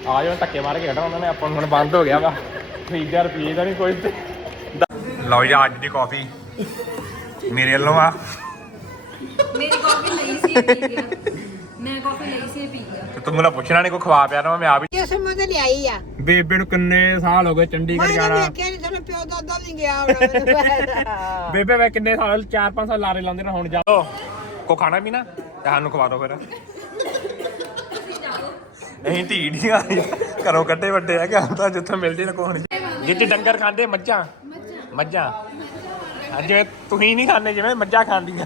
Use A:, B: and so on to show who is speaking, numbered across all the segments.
A: ਆ ਜਾਓ ਧੱਕੇ ਮਾਰ ਕੇ ਹਟਾ ਉਹਨਾਂ ਨੇ ਆਪਾਂ ਨੂੰ ਹੁਣ ਬੰਦ ਹੋ ਗਿਆ ਵਾ 1000 ਰੁਪਏ ਦਾ ਨਹੀਂ ਕੋਈ ਲਓ ਜੀ ਅੱਜ ਦੀ ਕਾਫੀ ਮੇਰੇ ਵੱਲੋਂ ਆ
B: ਮੇਰੀ ਕਾਫੀ ਲਈ ਸੀ ਪੀ ਗਿਆ ਮੈਂ ਕਾਫੀ ਲਈ ਸੀ ਪੀ ਗਿਆ
A: ਤੇ ਤੂੰ ਮੈਨੂੰ ਪੁੱਛਣਾ ਨਹੀਂ ਕੋਈ ਖਵਾ ਪਿਆ ਨਾ ਮੈਂ ਆ ਵੀ
C: ਇਸ ਮੋਦੇ ਲਿਆਈ ਆ
A: ਬੇਬੇ ਨੂੰ ਕਿੰਨੇ ਸਾਲ ਹੋ ਗਏ ਚੰਡੀਗੜ੍ਹ ਜਾਣਾ
C: ਮੈਂ ਵੇਖਿਆ ਨਹੀਂ ਤੁਹਾਨੂੰ ਪਿਓ ਦਾਦਾ ਵੀ ਗਿਆ ਹੋਣਾ ਮੈਨੂੰ
A: ਬੇਬੇ ਮੈਂ ਕਿੰਨੇ ਸਾਲ 4-5 ਸਾਲ ਲਾਰੇ ਲਾਉਂਦੇ ਨਾ ਹੁਣ ਜਾਓ ਕੋ ਖਾਣਾ ਪੀਣਾ ਤੇ ਸਾਨੂੰ ਖਵਾ ਦਿਓ ਫਿਰ ਅਸੀਂ ਧੀ ਨਹੀਂ ਆ ਘਰੋਂ ਕੱਢੇ ਵੱਡੇ ਆ ਕਿ ਤਾਂ ਜਿੱਥੇ ਮਿਲਦੀ ਨਾ ਕੋਣ ਜਿੱਥੇ ਡੰਗਰ ਖਾਂਦੇ ਮੱਝਾਂ ਅੱਜ ਤੁਸੀਂ ਨਹੀਂ ਖਾਂਦੇ ਜਿਵੇਂ ਮੱਝਾਂ ਖਾਂਦੀਆਂ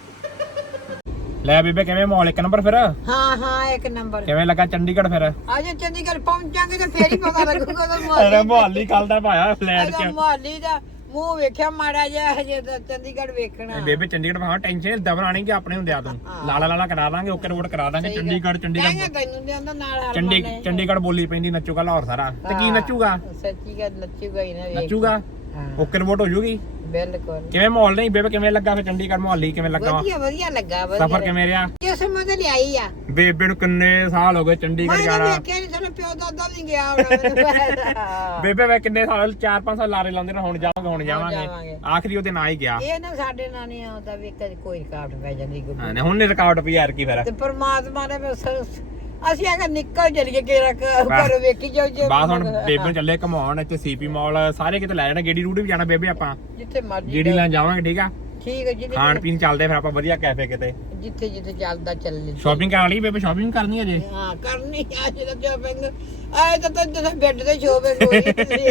A: ਲੈ ਬੇਬੇ ਕਿਵੇਂ ਮਾਹੌਲ 1 ਨੰਬਰ ਫਿਰ
C: ਹਾਂ 1 ਨੰਬਰ
A: ਕਿਵੇਂ ਲੱਗਾ ਚੰਡੀਗੜ੍ਹ ਫਿਰ
C: ਅੱਜ ਚੰਡੀਗੜ੍ਹ ਪਹੁੰਚਾਂਗੇ ਤਾਂ ਫੇਰ ਹੀ ਪਤਾ ਲੱਗੂਗਾ
A: ਅਰੇ ਮੁਹਾਲੀ ਕੱਲ ਦਾ ਪਾਇਆ ਫਲੈਟ 'ਚ
C: ਮੁਹਾਲੀ ਦਾ ਮੂੰਹ ਵੇਖਿਆ ਮਾੜਾ ਜਿਹਾ ਹਜੇ ਤਾਂ ਚੰਡੀਗੜ੍ਹ ਵੇਖਣਾ
A: ਬੇਬੇ ਚੰਡੀਗੜ੍ਹ ਭਾਵੇਂ ਟੈਨਸ਼ਨ ਦਬਰਾਣੀ ਕਿ ਆਪਣੇ ਹੁੰਦੇ ਆ ਤੂੰ ਲਾਲਾ ਕਰਾ ਦਾਂਗੇ ਓਕੇ ਰੋਡ ਕਰਾ ਦਾਂਗੇ ਚੰਡੀਗੜ੍ਹ
C: ਤੈਨੂੰ ਦੇ ਅੰਦਰ ਨਾਲ
A: ਚੰਡੀਗੜ੍ਹ ਬੋਲੀ ਪੈਂਦੀ ਨੱਚੂਗਾ ਲਾਹੌਰ ਸਾਰਾ ਤੇ ਕੀ ਨੱਚੂਗਾ
C: ਸੱਚੀ ਗੱਲ ਨੱਚੂਗਾ ਹੀ ਨਾ
A: ਨੱਚੂਗਾ ਓਕੇ ਰਿਪੋਰਟ ਹੋ ਜੂਗੀ
C: ਬਿਲਕੁਲ
A: ਕਿਵੇਂ ਮਾਹੌਲ ਨਹੀਂ ਬੇਬੇ ਕਿਵੇਂ ਲੱਗਾ ਫਿਰ ਚੰਡੀਗੜ੍ਹ ਮੁਹਾਲੀ ਕਿਵੇਂ ਲੱਗਾ
C: ਵਧੀਆ ਲੱਗਾ ਵਧੀਆ
A: ਸਫ਼ਰ ਕਿਵੇਂ ਰਿਹਾ
C: ਇਸ ਮੋਦੇ ਲਿਆਈ ਆ
A: ਬੇਬੇ ਨੂੰ ਕਿੰਨੇ ਸਾਲ ਹੋ ਗਏ ਚੰਡੀਗੜ੍ਹ ਜਾਣਾ
C: ਮੈਂ ਵੇਖਿਆ ਨਹੀਂ ਤੁਹਾਨੂੰ ਪਿਓ ਦਾਦਾ ਵੀ ਗਿਆ ਹੋਣਾ ਮੈਨੂੰ
A: ਬੇਬੇ ਮੈਂ ਕਿੰਨੇ ਸਾਲ 4-5 ਸਾਲ ਲਾਰੇ ਲਾਉਂਦੇ ਨਾ ਹੁਣ ਜਾਵਾਂਗੇ ਆਖਰੀ ਉਹਦੇ ਨਾਲ ਹੀ ਗਿਆ
C: ਇਹ ਨਾ ਸਾਡੇ ਨਾਲ ਨਹੀਂ ਆਉਂਦਾ ਵੀ ਕਦੇ ਕੋਈ ਰਿਕਾਰਡ ਪੈ ਜਾਂਦੀ ਗੁੱਡੀ
A: ਹਾਂ ਹੁਣ ਰਿਕਾਰਡ ਪਈ ਯਾਰ ਕੀ ਫਿਰ
C: ਤੇ ਪਰਮਾਤਮਾ ਨੇ ਅਸੀਂ ਆਖਿਆ ਨਿਕਲ ਜਲੀਏ ਕੇ ਰੱਖ ਘਰ ਵੇਖੀ ਜਾਓ ਜੇ
A: ਬਾਅਦ ਹੁਣ ਬੇਬੇ ਨੂੰ ਚੱਲੇ ਘਮਾਉਣ ਇੱਥੇ ਸੀਪੀ ਮਾਲ ਸਾਰੇ ਕਿਤੇ ਲੈ ਜਾਣਾ ਗੇੜੀ ਰੂੜੀ ਵੀ ਜਾਣਾ ਬੇਬੇ ਆਪਾਂ
C: ਜਿੱਥੇ ਮਰਜ਼ੀ
A: ਗੇੜੀ ਲੈਣ ਜਾਵਾਂਗੇ ਠੀਕ ਆ
C: ਠੀਕ ਹੈ ਜਿੱਥੇ
A: ਖਾਣ ਪੀਣ ਚੱਲਦੇ ਫਿਰ ਆਪਾਂ ਵਧੀਆ ਕੈਫੇ ਕਿਤੇ
C: ਜਿੱਥੇ ਚੱਲਦਾ ਚੱਲੇ
A: ਸ਼ਾਪਿੰਗ ਕਰਨ ਲਈ ਬੇਬੇ ਸ਼ਾਪਿੰਗ ਕਰਨੀ ਅਜੇ
C: ਹਾਂ ਕਰਨੀ ਅੱਜ ਤਾਂ ਸ਼ੋਪਿੰਗ ਆਏ ਤਾਂ ਜਿੱਥੇ ਬੈੱਡ ਤੇ ਸ਼ੋਪਿੰਗ ਹੋਈ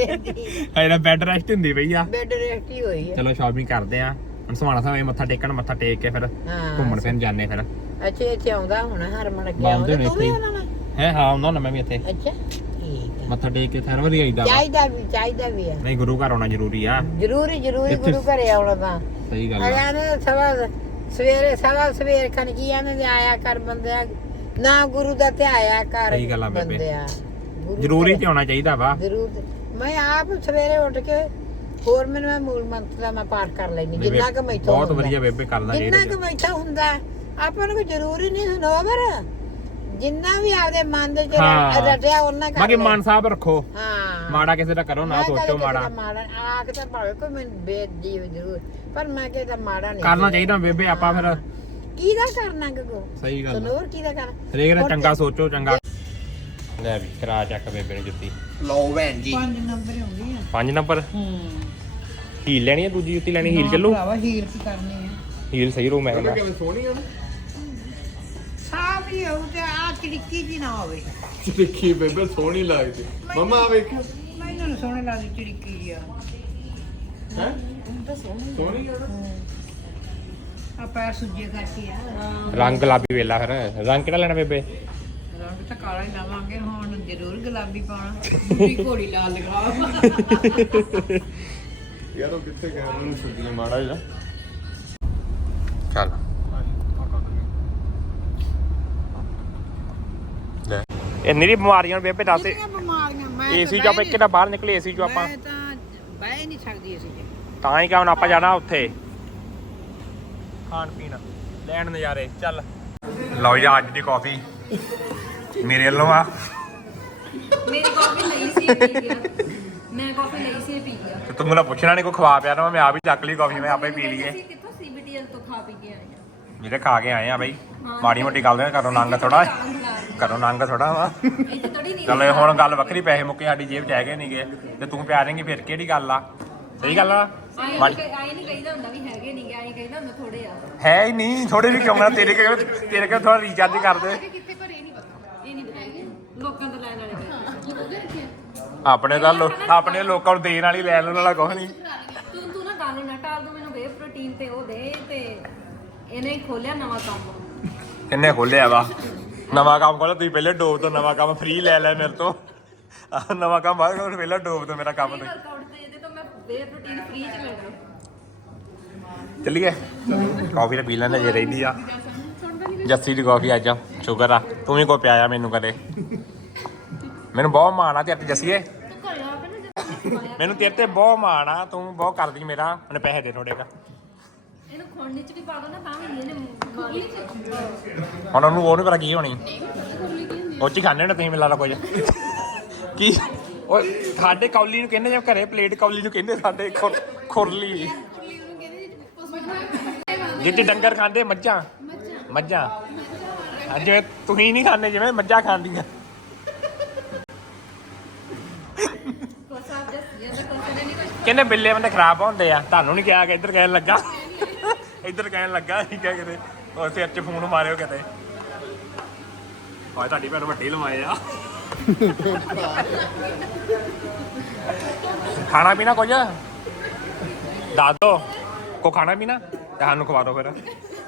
A: ਇਹਦਾ ਬੈੱਡ ਰੈਸਟ ਹੁੰਦੀ ਪਈ ਆ
C: ਬੈੱਡ ਰੈਸਟ ਹੀ ਹੋਈ ਹੈ
A: ਚਲੋ ਸ਼ਾਪਿੰਗ ਕਰਦੇ ਆ ਹੁਣ ਸਮਾਣਾ ਸਾਹਿਬ ਮੱਥਾ ਟੇਕ ਕੇ ਫਿਰ ਘੁੰਮਣ ਫਿਰਨ ਜਾਂਦੇ ਫਿਰ
C: ਅੱਛਾ ਇੱਥੇ ਆਉਂਦਾ ਹੁਣ ਹਰਮਨ ਅੱਗੇ ਆਉਂਦਾ ਤੂੰ ਵੀ ਆਉਣਾ ਨਾ
A: ਹੈ ਹਾਂ ਆਉਂਦਾ ਨਾ ਮੈਂ ਵੀ ਇੱਥੇ
C: ਅੱਛਾ ਠੀਕ ਹੈ
A: ਮੱਥਾ ਟੇਕ ਕੇ ਫਿਰ ਵਧੀਆ ਆਈਦਾ
C: ਚਾਹੀਦਾ ਵੀ ਹੈ
A: ਨਹੀਂ ਗੁਰੂ ਘਰ ਆਉਣਾ ਜ਼ਰੂਰੀ ਆ
C: ਜ਼ਰੂਰੀ ਗੁਰੂ ਘਰੇ ਆਉਣਾ ਤਾਂ
A: ਸਹੀ ਗੱਲ ਆ
C: ਅਗਿਆ ਨੇ ਸਵੇਰ ਖਣ ਕੀ ਆਨੇ ਆਇਆ ਕਰ ਬੰਦਿਆ ਨਾ ਗੁਰੂ ਦਾ ਧਿਆਇਆ ਕਰ
A: ਸਹੀ ਗੱਲ ਆ ਬੇਬੇ।
C: ਬੰਦਿਆ
A: ਜ਼ਰੂਰੀ ਤੇ ਆਉਣਾ ਚਾਹੀਦਾ ਵਾ
C: ਜ਼ਰੂਰ ਮੈਂ ਆਪ ਸਵੇਰੇ ਉੱਠ ਕੇ ਹੋਰ ਮੈਨੂੰ ਮੈਂ ਮੂਲ ਮੰਤਰ ਦਾ ਮੈਂ ਪਾਠ ਕਰ ਲੈਣੀ ਜਿੰਨਾ ਕਿ ਮੈਥੋਂ
A: ਬਹੁਤ ਵਧੀਆ ਬੇਬੇ ਕਰਦਾ
C: ਜਿੰਨਾ ਕਿ ਮੈਥੋਂ ਹੁੰਦਾ ਆਪਾਂ ਨੂੰ ਕੋਈ ਜ਼ਰੂਰੀ ਨਹੀਂ ਸੁਣੋਵਰ ਜਿੰਨਾ ਵੀ ਆਪਦੇ ਮਨ ਦੇ ਚ ਰਟਿਆ ਉਹਨਾਂ ਕਰ
A: ਬਾਕੀ ਮਨ ਸਾਹਿਬ ਰੱਖੋ
C: ਹਾਂ
A: ਮਾੜਾ ਕਿਸੇ ਦਾ ਕਰੋ ਨਾ ਸੋਚੋ ਮਾੜਾ
C: ਆਖ ਤਾਂ ਭਾਵੇਂ ਕੋਈ ਮੈਨੂੰ ਬੇਦੀ ਜ਼ਰੂਰ ਪਰ ਮੈਂ ਕਿਹਾ ਮਾੜਾ ਨਹੀਂ
A: ਕਰਨਾ ਚਾਹੀਦਾ ਬੇਬੇ ਆਪਾਂ ਫਿਰ
C: ਕਿਹਦਾ ਕਰਨਾ ਗਗੋ
A: ਸਹੀ ਗੱਲ
C: ਹੋਰ ਕਿਹਦਾ ਕਰਨਾ
A: ਹਰੇਕ ਨੇ ਚੰਗਾ ਸੋਚੋ ਚੰਗਾ ਲੈ ਵੀ ਕਰਾ ਚੱਕ ਬੇਬੇ ਨੇ ਜੁੱਤੀ
D: ਲਓ ਭੈਣ ਜੀ
C: 5 ਨੰਬਰ ਆਉਂਦੀ ਆ
A: 5 ਨੰਬਰ ਹੀਲ ਲੈਣੀ ਹੈ ਦੂਜੀ ਜੁੱਤੀ ਲੈਣੀ ਹੀਲ ਚੱਲੂ
C: ਭਰਾਵਾ ਹੀਲ ਕੀ ਕਰਨੀ ਆ
A: ਹੀਲ ਸਹੀ ਰਹੂ ਮੈਂ ਕਹਿੰਦਾ
D: ਕਿਵੇਂ ਸੋਹਣੀ ਆ
C: ਸਾਫ ਹੀ ਹੋਊ ਤੇ ਆ ਚਿੜਕੀ ਜੀ ਨਾ ਹੋਵੇ
D: ਦੇਖੀ ਬੇਬੇ ਸੋਹਣੀ ਲੱਗਦੀ ਮਮਾ ਆ ਵੇਖ
C: ਮੈਨੂੰ ਨੀ ਸੋਹਣੀ ਲੱਗਦੀ ਚਿੜਕੀ ਜੀ ਆ
D: ਹੈ ਸੋਹਣੀ ਆ
C: ਆ ਪੈਰ ਸੁੱਜੇ ਕਰਕੇ ਆ
A: ਰੰਗ ਗੁਲਾਬੀ ਵੇਲਾ ਫਿਰ ਰੰਗ ਕਿਹੜਾ ਲੈਣਾ ਬੇਬੇ
C: ਰੰਗ ਤਾਂ ਕਾਲਾ ਹੀ ਲਾਵਾਂਗੇ ਹੁਣ ਜ਼ਰੂਰ ਗੁਲਾਬੀ ਪਾਉਣਾ ਪੂਰੀ ਘੋੜੀ ਲਾਲ ਲਗਾ
D: ਯਾਰ ਉਹ ਕਿੱਥੇ ਗਿਆ ਉਹਨੂੰ ਸੁੱਧੀ ਮਾੜਾ ਜਿਹਾ
A: ਚੱਲ ਇਹ ਨਿਰੀ ਬਿਮਾਰੀਆਂ ਬੇਬੇ ਦੱਸ
C: ਬਿਮਾਰੀਆਂ ਮੈਂ
A: ਏਸੀ ਚੋਂ ਆਪਾਂ ਕਿਹੜਾ ਬਾਹਰ ਨਿਕਲੇ ਏਸੀ ਚੋਂ ਆਪਾਂ
C: ਮੈਂ ਤਾਂ ਬਹਿ ਨਹੀਂ ਸਕਦੀ ਅਸੀਂ
A: ਤਾਂ ਹੀ ਕਿ ਹੁਣ ਆਪਾਂ ਜਾਣਾ ਉੱਥੇ ਖਾਣ ਪੀਣ ਲੈਣ ਨਜ਼ਾਰੇ ਚੱਲ ਲਓ ਜੀ ਅੱਜ ਦੀ ਕਾਫੀ ਮੇਰੇ ਵੱਲੋਂ ਆ
B: ਮੇਰੀ ਕਾਫੀ ਲਈ ਸੀ ਪੀ ਗਿਆ ਮੈਂ ਕਾਫੀ ਲਈ ਸੀ ਪੀ ਗਿਆ
A: ਤੇ ਤੂੰ ਮੈਨੂੰ ਪੁੱਛਣਾ ਨਹੀਂ ਕੋਈ ਖਵਾ ਪਿਆ ਨਾ ਮੈਂ ਆਪ ਹੀ ਚੱਕ ਲਈ ਕਾਫੀ ਮੈਂ ਆਪੇ ਹੀ ਪੀ ਲਈਏ
B: ਅਸੀਂ ਕਿੱਥੋਂ ਸੀਬੀਟੀਐਲ ਤੋਂ ਖਾ ਪੀ ਕੇ ਆਏ ਆ
A: ਜਿਹੜੇ ਖਾ ਕੇ ਆਏ ਆ ਬਈ ਮਾੜੀ ਮੋਟੀ ਗੱਲ ਦੇ ਘਰੋਂ ਨੰਗ ਥੋੜਾ ਵਾ
B: ਇਹ ਥੋੜੀ ਨਹੀਂ
A: ਚੱਲ ਹੁਣ ਗੱਲ ਵੱਖਰੀ ਪੈਸੇ ਮੁੱਕੇ ਸਾਡੀ ਜੇਬ ਚ ਹੈਗੇ ਨਹੀਂਗੇ ਤੇ ਤੂੰ ਪਿਆ ਦੇਂਗੀ ਫਿਰ ਕਿਹੜੀ ਗੱਲ ਆ ਸਹੀ ਗੱਲ ਆ
B: ਆਏ ਨਹੀਂ ਕਹੀਦਾ ਹੁੰਦਾ ਵੀ ਹੈਗੇ ਨਹੀਂ ਆਏ ਕਹੀਦਾ ਹੁੰਦਾ ਥੋੜੇ ਆ
A: ਹੈ ਹੀ ਨਹੀਂ ਥੋੜੇ ਵੀ ਕਿਉਂ ਨਾ ਤੇਰੇ ਕੇ ਥੋੜਾ ਰੀਚਾਰਜ ਕਰ ਦੇ
B: ਕਿੱਥੇ ਪਰ ਇਹ ਨਹੀਂ ਪਤਾ ਲੋਕਾਂ ਤੋਂ ਲੈਣ ਵਾਲੇ
A: ਆਪਣੇ ਲੋਕਾਂ ਨੂੰ ਦੇਣ ਵਾਲੀ ਲੈਣ ਵਾਲਾ ਕੁਝ ਨਹੀਂ
B: ਤੂੰ ਨਾ ਗੱਲ ਨਾ ਟਾਲ ਤੂੰ ਮੈਨੂੰ ਵੇ ਪ੍ਰੋਟੀਨ ਤੇ ਉਹ ਦੇ ਤੇ ਇਹਨੇ ਖੋਲਿਆ ਨਵਾਂ ਕੰਮ
A: ਕਿੰਨੇ ਖੋਲਿਆ ਵਾ ਨਵਾਂ ਕੰਮ ਖੋਲਿਆ ਤੁਸੀਂ ਪਹਿਲੇ ਡੋਬ ਤੋਂ ਨਵਾਂ ਕੰਮ ਫ੍ਰੀ ਲੈ ਮੇਰੇ ਤੋਂ ਨਵਾਂ ਕੰਮ ਬਾਅਦ ਵਿੱਚ ਪਹਿਲਾਂ ਡੋਬ ਤੋਂ ਮੇਰਾ ਕੰਮ
B: ਵਰਕਆਊਟ ਤੇ ਇਹਦੇ ਤੋਂ ਮੈਂ ਵੇ ਪ੍ਰੋਟੀਨ ਫ੍ਰੀ ਚ ਲੈਣਾ
A: ਚੱਲੀਏ ਕਾਫੀ ਤਾਂ ਪੀ ਲੈਂਦੇ ਜੇ ਰਹਿੰਦੀ ਆ ਜੱਸੀ ਦੀ ਕਾਫੀ ਅੱਜ ਸ਼ੂਗਰ ਆ ਤੂੰ ਵੀ ਕੋਈ ਪਿਆਇਆ ਮੈਨੂੰ ਕਦੇ ਮੈਨੂੰ ਬਹੁਤ ਮਾਣ ਆ ਤੇਰੇ ਤੇ ਜੱਸੀਏ ਮੈਨੂੰ ਤੇਰੇ ਤੇ ਬਹੁਤ ਮਾਣ ਆ ਤੂੰ ਬਹੁਤ ਕਰਦੀ ਮੇਰਾ ਮੈਨੂੰ ਪੈਸੇ ਦੇ ਥੋੜੇ ਕਾ
B: ਇਹਨੂੰ ਖੋਲਣੀ ਚ ਵੀ ਪਾ ਦੋ ਨਾ ਤਾਂ ਵੀ ਇਹਨੇ ਖੋਲਣੀ ਚ
A: ਹੁਣ ਉਹਨੂੰ ਉਹ ਨਹੀਂ ਪਤਾ ਕੀ ਹੋਣੀ ਉਹ ਚ ਹੀ ਖਾਣੇ ਨਾ ਤੁਸੀਂ ਮਿਲਾ ਲਾ ਕੁਝ ਕੀ ਓਏ ਸਾਡੇ ਕੌਲੀ ਨੂੰ ਕਹਿੰਦੇ ਜਾਂ ਘਰੇ ਪਲੇਟ ਕੌਲੀ ਨੂੰ ਕਹਿੰਦੇ ਸਾਡੇ ਖੁਰਲੀ ਜਿੱਥੇ ਡੰਗਰ ਖਾਂਦੇ ਮੱਝਾਂ ਜਿਵੇਂ ਤੁਸੀਂ ਨਹੀਂ ਖਾਂਦੇ ਜਿਵੇਂ ਮੱਝਾਂ ਖਾਂਦੀਆਂ ਕਹਿੰਦੇ ਬਿੱਲੇ ਬੰਦੇ ਖਰਾਬ ਹੁੰਦੇ ਆ ਤੁਹਾਨੂੰ ਨਹੀਂ ਕਿਹਾ ਕਿ ਇੱਧਰ ਕਹਿਣ ਲੱਗਾ ਠੀਕ ਹੈ ਕਿਤੇ ਉਹ ਸਿਰ 'ਚ ਫੋਨ ਮਾਰਿਓ ਕਿਤੇ ਭਾਈ ਤੁਹਾਡੀ ਭੈਣ ਵੱਡੇ ਲਵਾਏ ਆ ਖਾਣਾ ਪੀਣਾ ਕੁਝ ਦੱਸ ਦੋ ਕੋ ਖਾਣਾ ਪੀਣਾ ਤੇ ਸਾਨੂੰ ਖਵਾ ਦੋ ਫਿਰ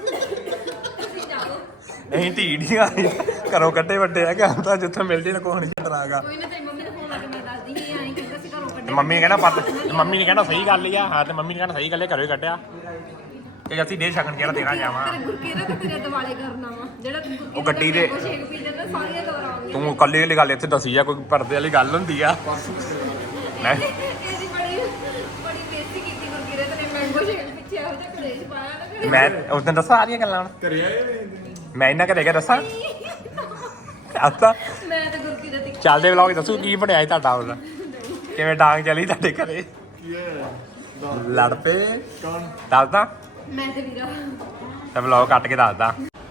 A: ਅਸੀਂ ਧੀ ਨਹੀਂ ਆਈ ਘਰੋਂ ਕੱਢੇ ਵੱਡੇ ਆ ਕਿ ਹੁਣ ਤਾਂ ਜਿੱਥੇ ਮਿਲ ਜੇ ਨਾ ਕੋਈ ਨਹੀਂ ਛੱਡਣਾਗਾ
B: ਕੋਈ ਨਾ ਤੇਰੀ ਮੰਮੀ ਨੂੰ ਫੋਨ ਲਾ ਕੇ ਮੈਂ ਦੱਸਦੀ ਸੀ ਐਂ ਕਹਿੰਦਾ ਸੀ ਘਰੋਂ ਕੱਢਿਆ
A: ਮੰਮੀ ਨੇ ਕਹਿਣਾ ਮੰਮੀ ਨੇ ਕਹਿਣਾ ਸਹੀ ਗੱਲ ਹੀ ਆ ਹਾਂ ਤੇ ਮੰਮੀ ਨੇ ਕਹਿਣਾ ਸਹੀ ਗੱਲ ਹੈ ਘਰੋਂ ਹੀ ਕੱਢਿਆ ਕਿ ਅਸੀਂ ਦੇ ਸਕਣ ਜਿਹੜਾ ਦੇਣਾ ਜਾਵਾਂ
B: ਤੇਰੇ ਗੁਰਕੀਰਤ ਤੇ ਤੇਰੇ ਦਿਵਾਲੇ ਕਰਨਾ ਵਾ ਜਿਹੜਾ ਤੂੰ ਗੁਰਕੀਰਤ
A: ਉਹ ਗੱਡੀ ਦੇ
B: ਸ਼ੇਕ ਪੀ ਜਾਂਦਾ ਸਾਰੀਆਂ ਦੁਹਰਾਉਂਦੀਆਂ
A: ਤੂੰ ਕੱਲੀ ਵਾਲੀ ਗੱਲ ਇੱਥੇ ਦੱਸੀ ਆ ਕੋਈ ਪਰਦੇ ਵਾਲੀ ਗੱਲ ਹੁੰਦੀ ਆ ਮੈਂ
B: ਇਹਦੀ ਬੜੀ ਬੇਇੱਜ਼ਤੀ ਕੀਤੀ ਗੁਰਕੀਰਤ ਨੇ ਮੈਂਗੋ ਸ਼ੇਕ ਪਿੱਛੇ ਇਹੋ ਜਿਹਾ ਕਲੇਸ਼ ਪਾਇਆ ਨਾ
A: ਮੈਂ ਉਸ ਦਿਨ ਦੱਸਾਂ ਸਾਰੀਆਂ ਗੱਲਾਂ
D: ਕਰਿਆ
A: ਮੈਂ ਇਹਨਾਂ ਘਰੇ ਗਿਆ ਦੱਸਾਂ ਆਤਾ
B: ਮੈਂ ਤੇ ਗੁਰਕੀਰਤ ਇੱਕ
A: ਚੱਲਦੇ ਵਲੌਗ ਦੱਸੂ ਕੀ ਬਣਿਆ ਸੀ ਤੁਹਾਡਾ ਉਹਦਾ ਕਿਵੇਂ ਡਾਂਗ ਚਲੀ ਤੁਹਾਡੇ ਘਰੇ
D: ਕੀ ਹੈ
A: ਲੜ ਪਏ
D: ਕੌਣ
A: ਦੱਸਦਾ
B: ਮੈਂ ਤੇ ਵੀਰਾ
A: ਤਾਂ ਵਲੌਗ ਕੱਟ ਕੇ ਦੱਸਦਾ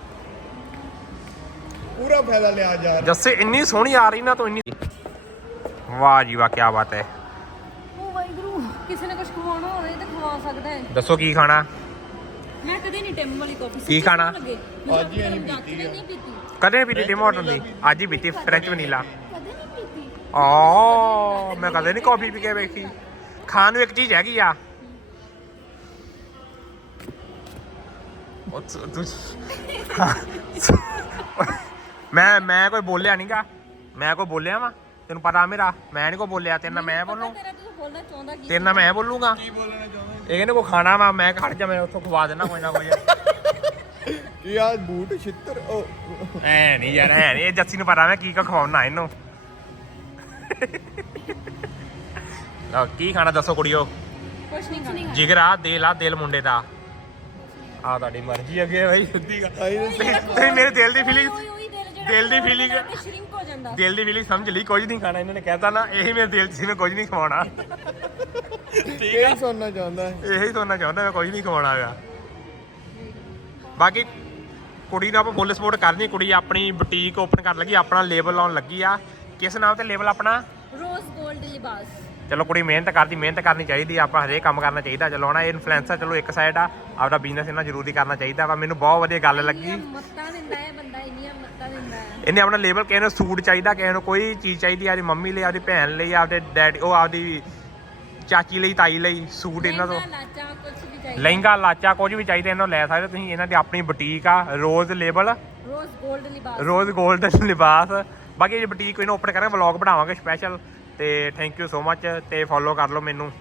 D: ਪੂਰਾ ਫਾਇਦਾ ਲਿਆ ਜਾ
A: ਜੱਸੇ ਇੰਨੀ ਸੋਹਣੀ ਆ ਰਹੀ ਨਾ ਤੂੰ ਇੰਨੀ ਵਾਹ ਜੀ ਵਾਹ ਕੀ ਬਾਤ ਹੈ
B: ਉਹ ਵਾਹਿਗੁਰੂ ਕਿਸੇ ਨੇ ਕੁਝ ਖਵਾਉਣਾ ਹੋਵੇ ਤਾਂ ਖਵਾ ਸਕਦਾ ਹੈ
A: ਦੱਸੋ ਕੀ ਖਾਣਾ
B: ਮੈਂ ਕਦੇ ਨਹੀਂ ਟਿਮ ਵਾਲੀ ਕਾਫੀ
A: ਕੀ ਖਾਣਾ?
B: ਅੱਜ ਹੀ ਨਹੀਂ ਪੀਤੀ
A: ਕਦੇ ਪੀਤੀ ਟਿਮੋਟਨ ਦੀ ਅੱਜ ਹੀ ਪੀਤੀ ਫ੍ਰੈਂਚ ਵਨੀਲਾ
B: ਕਦੇ ਨਹੀਂ ਪੀਤੀ
A: ਮੈਂ ਕਦੇ ਨਹੀਂ ਕਾਫੀ ਪੀ ਕੇ ਵੇਖੀ ਖਾਣ ਨੂੰ ਇੱਕ ਚੀਜ਼ ਹੈਗੀ ਆ ਮੈਂ ਕੋਈ ਬੋਲਿਆ ਨਹੀਂਗਾ ਮੈਂ ਕੋਈ ਬੋਲਿਆ ਵਾ ਤੈਨੂੰ ਪਤਾ ਮੇਰਾ ਮੈਂ ਨਹੀਂ ਕੋਈ ਬੋਲਿਆ ਤੇਰੇ ਨਾਲ ਮੈਂ ਬੋਲੂ
B: ਤੇਰਾ ਤੂੰ ਬੋਲਣਾ ਚਾਹੁੰਦਾ ਕੀ
A: ਤੇਰੇ ਨਾਲ ਮੈਂ ਬੋਲੂਗਾ
D: ਕੀ ਬੋਲਣਾ ਚਾਹੁੰਦਾ
A: ਇਹ ਕਹਿੰਦੇ ਕੋ ਖਾਣਾ ਵਾ ਮੈਂ ਖੜ ਜਾ ਮੈਂ ਉੱਥੋਂ ਖਵਾ ਦੇਣਾ ਕੋਈ ਨਾ ਕੋਈ
D: ਕੀ ਆ ਬੂਟ ਛਿੱਤਰ ਉਹ
A: ਐ ਨਹੀਂ ਯਾਰ ਐ ਨਹੀਂ ਇਹ ਜੱਸੀ ਨੂੰ ਪਤਾ ਮੈਂ ਕੀ ਕੋ ਖਵਾਉਣਾ ਇਹਨੂੰ ਕੀ ਖਾਣਾ ਦੱਸੋ ਕੁੜੀਓ
B: ਕੁਛ ਨਹੀਂ ਖਾਣਾ
A: ਜਿਗਰਾ ਦਿਲ ਮੁੰਡੇ ਦਾ ਆ ਤੁਹਾਡੀ ਮਰਜ਼ੀ ਅੱਗੇ ਭਾਈ ਸਿੱਧੀ ਗੱਲ ਤੁਸੀਂ ਮੇਰੇ ਦਿਲ ਦੀ ਫੀਲਿੰਗ ਦਿਲ ਦੀ feeling
B: ਸ਼ਰਿੰਕ ਹੋ ਜਾਂਦਾ
A: ਦਿਲ ਦੀ ਫੀਲਿੰਗ ਸਮਝ ਲਈ ਕੁਝ ਨਹੀਂ ਖਾਣਾ ਇਹਨਾਂ ਨੇ ਕਹਿਤਾ ਨਾ ਇਹੀ ਮੇਰੇ ਦਿਲ 'ਚ ਸੀ ਮੈਂ ਕੁਝ ਨਹੀਂ ਖਵਾਉਣਾ ਠੀਕ
D: ਇਹ
A: ਆ
D: ਸੁਣਨਾ ਚਾਹੁੰਦਾ ਹੈ
A: ਇਹੀ ਸੁਣਨਾ ਚਾਹੁੰਦਾ ਮੈਂ ਕੁਝ ਨਹੀਂ ਖਵਾਉਣਾ ਹੈਗਾ ਬਾਕੀ ਕੁੜੀ ਨੂੰ ਆਪਾਂ ਫੁੱਲ ਸਪੋਰਟ ਕਰਨੀ ਕੁੜੀ ਆਪਣੀ ਬੁਟੀਕ ਓਪਨ ਕਰਨ ਲੱਗੀ ਆਪਣਾ ਲੇਬਲ ਲਾਉਣ ਲੱਗੀ ਆ ਕਿਸ ਨਾਮ ਤੇ ਲੇਬਲ ਆਪਣਾ
B: ਰੋਜ਼ 골ਡ ਲਿਬਾਸ
A: ਚਲੋ ਕੁੜੀ ਮਿਹਨਤ ਕਰਨੀ ਚਾਹੀਦੀ ਆ ਆਪਾਂ ਹਰੇਕ ਕੰਮ ਕਰਨਾ ਚਾਹੀਦਾ ਚਲੋ ਨਾ ਇਹ ਇਨਫਲੂਐਂਸਰ ਚਲੋ ਇੱਕ ਸਾਈਡ ਆ ਆਪਦਾ ਬਿਜ਼ਨਸ ਇਹਨਾਂ ਜ਼ਰੂਰੀ ਕਰਨਾ ਚਾਹੀਦਾ ਵਾ ਮੈਨੂੰ ਬਹੁਤ ਵਧੀਆ ਗੱਲ ਲੱਗੀ
B: ਮੱਤਾਂ ਦਿੰਦਾ ਹੈ ਬੰਦਾ ਇੰਨੀਆਂ ਮੱਤਾਂ ਦਿੰਦਾ ਹੈ
A: ਇਹਨੇ ਆਪਣਾ ਲੇਬਲ ਕਿਸੇ ਨੂੰ ਸੂਟ ਚਾਹੀਦਾ ਕਿਸੇ ਨੂੰ ਕੋਈ ਚੀਜ਼ ਚਾਹੀਦੀ ਆਪਦੀ ਮੰਮੀ ਲਈ ਆਪਦੀ ਭੈਣ ਲਈ ਆਪਦੇ ਡੈਡੀ ਉਹ ਆਪਦੀ ਚਾਚੀ ਲਈ ਤਾਈ ਲਈ ਸੂਟ ਇਹਨਾਂ ਤੋਂ
B: ਲਾਚਾ ਕੁਝ ਵੀ ਚਾਹੀਦਾ
A: ਲਹਿੰਗਾ ਲਾਚਾ ਕੁਝ ਵੀ ਚਾਹੀਦਾ ਇਹਨਾਂ ਨੂੰ ਲੈ ਸਕਦੇ ਤੁਸੀਂ ਇਹਨਾਂ ਦੀ ਆਪਣੀ ਬੁਟੀਕ ਆ ਰੋਜ਼ ਲੇਬਲ
B: ਰੋਜ਼ 골ਡ ਲਿਬਾਸ
A: ਰੋਜ਼ 골ਡਨ ਲਿਬਾਸ ਬਾਕੀ ਇਹ ਬੁਟੀਕ ਇਹਨੂੰ ਓਪਨ ਕਰਾਂਗੇ ਵਲੌਗ ਬਣਾਵਾਂਗੇ ਸਪੈਸ਼ਲ ਤੇ ਥੈਂਕ ਯੂ ਸੋ ਮੱਚ ਤੇ ਫੋਲੋ ਕਰ ਲਓ ਮੈਨੂੰ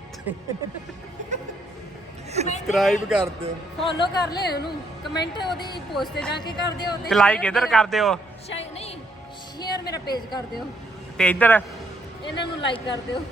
D: ਸਬਸਕ੍ਰਾਈਬ ਕਰ ਦਿਓ
B: ਫੋਲੋ ਕਰ ਲਿਓ ਉਹਨੂੰ ਕਮੈਂਟ ਉਹਦੀ ਪੋਸਟ ਤੇ ਜਾ ਕੇ ਕਰ ਦਿਓ
A: ਤੇ ਲਾਈਕ ਇੱਧਰ ਕਰ ਦਿਓ
B: ਨਹੀਂ ਸ਼ੇਅਰ ਮੇਰਾ ਪੇਜ ਕਰ ਦਿਓ
A: ਤੇ ਇੱਧਰ
B: ਇਹਨਾਂ ਨੂੰ ਲਾਈਕ ਕਰ ਦਿਓ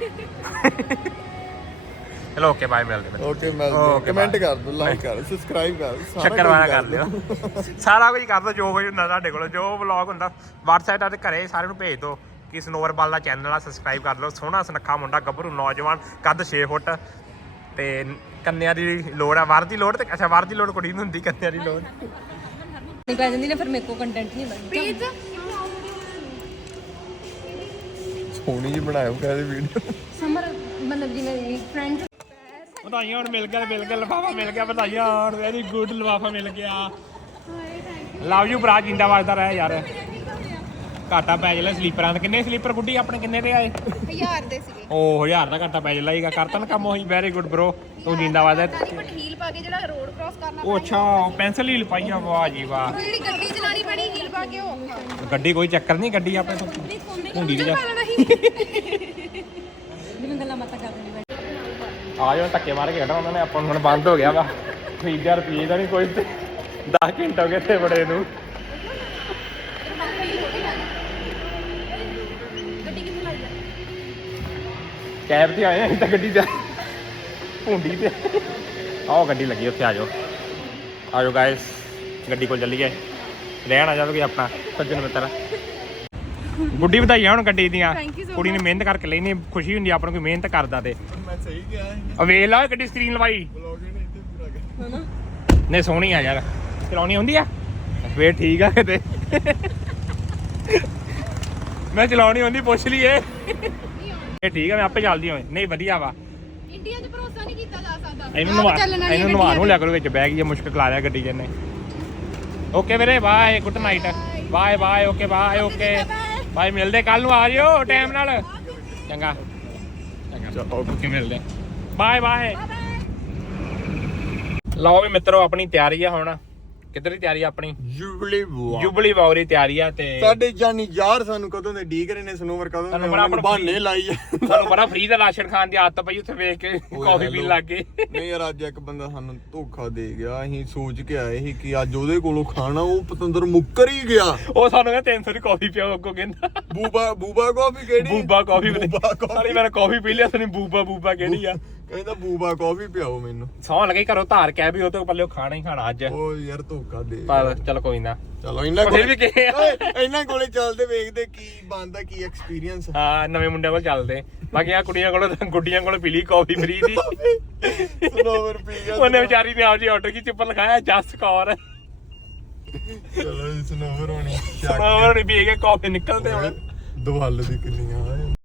A: ਚਲੋ ਓਕੇ ਬਾਏ ਮਿਲਦੇ
D: ਓਕੇ
A: Okay,
D: ਮਿਲਦੇ ਕਮੈਂਟ
A: bye.
D: ਕਰ ਦਿਓ ਲਾਈਕ ਕਰ ਸਬਸਕ੍ਰਾਈਬ ਕਰ ਸਾਰਾ
A: ਸ਼ੱਕਰਵਾਰਾ
D: ਕੁਝ
A: ਕਰ ਲਿਓ ਸਾਰਾ ਕੁਝ ਕਰ ਦਿਓ ਜੋ ਕੁਝ ਹੁੰਦਾ ਤੁਹਾਡੇ ਕੋਲ ਜੋ ਵਲੌਗ ਹੁੰਦਾ WhatsApp ਤੇ ਘਰੇ ਸਾਰਿਆਂ ਨੂੰ ਭੇਜ ਦਿਓ ਕਿ ਸਨੋਵਰਬਾਲ ਦਾ ਚੈਨਲ ਆ ਸਬਸਕ੍ਰਾਈਬ ਕਰ ਲਓ ਸੋਹਣਾ ਸੁਨੱਖਾ ਮੁੰਡਾ ਗੱਭਰੂ ਨੌਜਵਾਨ ਕੱਦ 6 ਫੁੱਟ ਤੇ ਕੰਨਿਆਂ ਦੀ ਲੋੜ ਆ ਵਰ ਦੀ ਲੋੜ ਤੇ ਅੱਛਾ ਵਰ ਦੀ ਲੋੜ ਕੁੜੀ ਨੂੰ ਹੁੰਦੀ ਕੰਨਿਆਂ ਦੀ ਲੋੜ
B: ਨਹੀਂ ਪੈ ਜਾਂਦੀ ਨਾ ਫਿਰ ਮੇਰੇ ਕੋ ਕੰਟੈਂਟ ਨਹੀਂ ਬਣਦਾ
D: ਸੋਹਣੀ ਜਿਹੀ ਬਣਾਇਓ ਕਹਿੰਦੇ ਵੀਡੀਓ
B: ਸਮਰ ਮਤਲਬ ਜਿਵੇਂ ਫਰੈਂਡ
A: ਵਧਾਈਆਂ ਹੁਣ ਮਿਲ ਗਿਆ ਲਿਫਾਫਾ ਮਿਲ ਗਿਆ ਵਧਾਈਆਂ ਹੁਣ ਵੈਰੀ ਗੁੱਡ ਲਿਫਾਫਾ ਮਿਲ ਗਿਆ ਲਵ ਯੂ ਭਰਾ ਜਿੰਦਾ ਵੱਜਦਾ ਰਹਿ ਯਾਰ ਘਾਟਾ ਪੈ ਜਲਾ ਸਲੀਪਰਾਂ ਦਾ ਕਿੰਨੇ ਸਲੀਪਰ ਗੁੱਡੀ ਆਪਣੇ ਕਿੰਨੇ ਦੇ ਆਏ
C: 1000 ਦੇ ਸੀਗੇ
A: ਉਹ 1000 ਦਾ ਘਾਟਾ ਪੈ ਜਲਾ ਹੀਗਾ ਕਰਤਾ ਨਾ ਕੰਮ ਉਹੀ ਵੈਰੀ ਗੁੱਡ ਬ్రో ਤੂੰ ਜਿੰਦਾ ਵੱਜਦਾ
C: ਬਟ ਹੀਲ ਪਾ ਕੇ ਜਿਹੜਾ ਰੋਡ ਕ੍ਰਾਸ ਕਰਨਾ
A: ਉਹ ਅੱਛਾ ਪੈਨਸਲ ਹੀ ਲਪਾਈਆਂ ਵਾਹ ਜੀ ਵਾਹ
C: ਜਿਹੜੀ ਗੱਡੀ ਚਲਾਣੀ ਪੈਣੀ ਹੀਲ ਪਾ ਕੇ ਉਹ
A: ਗੱਡੀ ਕੋਈ ਚੱਕਰ ਨਹੀਂ ਗੱਡੀ ਆਪਣੇ ਤੋਂ ਹੁੰਦੀ ਤੇ ਜਾ
B: ਜਿਵੇਂ ਗੱਲਾਂ ਮਾਤਾ ਕਰਦੇ ਨੇ
A: ਆ ਜਾਓ ਧੱਕੇ ਮਾਰ ਕੇ ਖੜਾ ਉਹਨਾਂ ਨੇ ਆਪਾਂ ਨੂੰ ਹੁਣ ਬੰਦ ਹੋ ਗਿਆ ਵਾ 3000 ਰੁਪਏ ਦਾ ਨਹੀਂ ਕੋਈ ਤੇ 10 ਘੰਟੇ ਹੋ ਗਏ ਇੱਥੇ ਬੜੇ ਨੂੰ
B: ਗੱਡੀ ਕਿੱਥੇ ਲਾਈ ਆ
A: ਕੈਬ ਤੇ ਆਏ ਅਸੀਂ ਤਾਂ ਗੱਡੀ ਤੇ ਭੁੰਡੀ ਤੇ ਆਓ ਗੱਡੀ ਲੱਗੀ ਉੱਥੇ ਆ ਜਾਓ ਗਾਇਸ ਗੱਡੀ ਕੋਲ ਚੱਲੀਏ ਰਹਿਣ ਆ ਜਾਓਗੇ ਆਪਣਾ ਸੱਜਣ ਮਿੱਤਰ ਗੁੱਡੀ ਵਧਾਈਆਂ ਹੁਣ ਗੱਡੀ ਦੀਆਂ
E: Thank you so
A: ਕੁੜੀ ਨੇ ਮਿਹਨਤ ਕਰਕੇ ਲੈਣੀ ਖੁਸ਼ੀ ਹੁੰਦੀ ਆਪਾਂ ਨੂੰ ਕੋਈ ਮਿਹਨਤ ਕਰਦਾ ਤੇ
D: ਮੈਂ ਸਹੀ ਕਿਹਾ ਹੈ
A: ਆ ਵੇਖ ਲਾ ਗੱਡੀ ਸਕਰੀਨ ਲਵਾਈ
D: ਬਲੌਗ ਨੇ ਇੱਥੇ ਪੂਰਾ ਕਰ
E: ਹਨਾ
A: ਨਹੀਂ ਸੋਹਣੀ ਆ ਯਾਰ ਚਲਾਉਣੀ ਆਉਂਦੀ ਆ ਫੇਰ ਠੀਕ ਆ ਕਿਤੇ ਮੈਂ ਚਲਾਉਣੀ ਆਉਂਦੀ ਪੁੱਛ ਲਈਏ ਇਹ ਠੀਕ ਆ ਮੈਂ ਆਪੇ ਚੱਲਦੀ ਹੋਏ ਨਹੀਂ ਵਧੀਆ ਵਾ
E: ਇੰਡੀਆ 'ਚ ਭਰੋਸਾ ਨਹੀਂ ਕੀਤਾ ਜਾ ਸਕਦਾ
A: ਇਹਨੂੰ ਨਵਾ ਨੂੰ ਲਿਆ ਕਰੋ ਵਿੱਚ ਬਹਿ ਗਈ ਮੁਸ਼ਕਲ ਲਾ ਲਿਆ ਗੱਡੀ ਜਨੇ ਓਕੇ ਵੀਰੇ bye good night bye bye okay bye ਮਿਲਦੇ ਕੱਲ ਨੂੰ ਆ ਜਿਓ ਟਾਈਮ ਨਾਲ ਚੰਗਾ ਚਲੋ ਓਕੇ ਮਿਲਦੇ ਬਾਏ ਲਓ ਵੀ ਮਿੱਤਰੋ ਆਪਣੀ ਤਿਆਰੀ ਆ ਹੁਣ ਕਿੱਧਰ ਦੀ ਤਿਆਰੀ ਆ ਆਪਣੀ ਜੁਬਲੀ ਵਾਓ ਦੀ ਤਿਆਰੀ ਆ ਤੇ
D: ਸਾਡੇ ਜਾਨੀ ਯਾਰ ਸਾਨੂੰ ਕਦੋਂ ਦੇ ਡੀਕ ਰਹੇ ਨੇ ਸਨੋਵਰ ਕਦੋਂ
A: ਤੁਹਾਨੂੰ
D: ਦੇ
A: ਬੜਾ
D: ਉਹਨਾਂ ਨੂੰ ਬਹਾਨੇ ਲਾਈ ਆ
A: ਤੁਹਾਨੂੰ ਬੜਾ ਫ੍ਰੀ ਦਾ ਰਾਸ਼ਨ ਖਾਣ ਦੀ ਆਦਤ ਪਈ ਉੱਥੇ ਵੇਖ ਕੇ ਕਾਫੀ ਪੀਣ ਲੱਗ ਗਏ
D: ਨਹੀਂ ਯਾਰ ਅੱਜ ਇੱਕ ਬੰਦਾ ਸਾਨੂੰ ਧੋਖਾ ਦੇ ਗਿਆ ਅਸੀਂ ਸੋਚ ਕੇ ਆਏ ਸੀ ਕਿ ਅੱਜ ਉਹਦੇ ਕੋਲੋਂ ਖਾਣਾ ਉਹ ਪਤੰਦਰ ਮੁੱਕਰ ਹੀ ਗਿਆ
A: ਉਹ ਸਾਨੂੰ ਕਹਿੰਦਾ 300 ਦੀ ਕਾਫੀ ਪਿਓ ਅੱਗੋਂ ਕਹਿੰਦਾ
D: ਬੂਬਾ ਕਾਫੀ ਕਿਹੜੀ
A: ਬੂਬਾ ਕਾਫੀ
D: ਬੂਬਾ coffee।
A: ਸਾਰੀ ਮੈਂ ਕਾਫੀ ਪੀ ਲਿਆ ਸਨੀ ਬੂਬਾ ਕਿਹੜੀ ਆ
D: ਕਹਿੰਦਾ ਬੂਬਾ ਕਾਫੀ ਪਿਆਓ ਮੈਨੂੰ
A: ਸੌਂ ਲੱਗੇ ਘਰੋਂ ਧਾਰ ਕੇ ਵੀ ਉਹ ਤੋਂ ਪੱਲੇ ਖਾਣਾ ਹੀ ਖਾਣਾ ਅੱਜ
D: ਉਹ ਯਾਰ ਧੋਖਾ ਦੇ
A: ਪਰ ਚਲ ਕੋਈ ਨਾ
D: ਚਲੋ ਇਹਨਾਂ
A: ਫਿਰ ਵੀ ਕਿਹਾ।
D: ਇਹਨਾਂ ਕੋਲੇ ਚੱਲਦੇ ਵੇਖਦੇ ਕੀ ਬਣਦਾ ਕੀ ਐਕਸਪੀਰੀਅੰਸ
A: ਹਾਂ ਨਵੇਂ ਮੁੰਡਿਆਂ ਕੋਲ ਚੱਲਦੇ ਬਾਕੀ ਆ ਕੁੜੀਆਂ ਕੋਲ ਗੁੱਡੀਆਂ ਕੋਲ ਪੀ ਲਈ ਕਾਫੀ ਫਰੀ ਦੀ
D: ਸਨੋਵਰ ਪੀ ਗਿਆ
A: ਉਹਨੇ ਵਿਚਾਰੀ ਨੇ ਆਪ ਜੀ ਆਰਡਰ ਕੀ ਚਿੱਪਰ ਲਿਖਾਇਆ ਜਸ ਕੌਰ
D: ਚਲੋ ਸਨੋਵਰ ਹੋਣੀ
A: ਸਮਾਂ ਨਹੀਂ ਪੀ ਕੇ ਕਾਫੀ ਨਿਕਲਦੇ ਹੁਣ
D: ਦੋ ਹੱਲ ਦੀ ਕਿੰਨੀਆਂ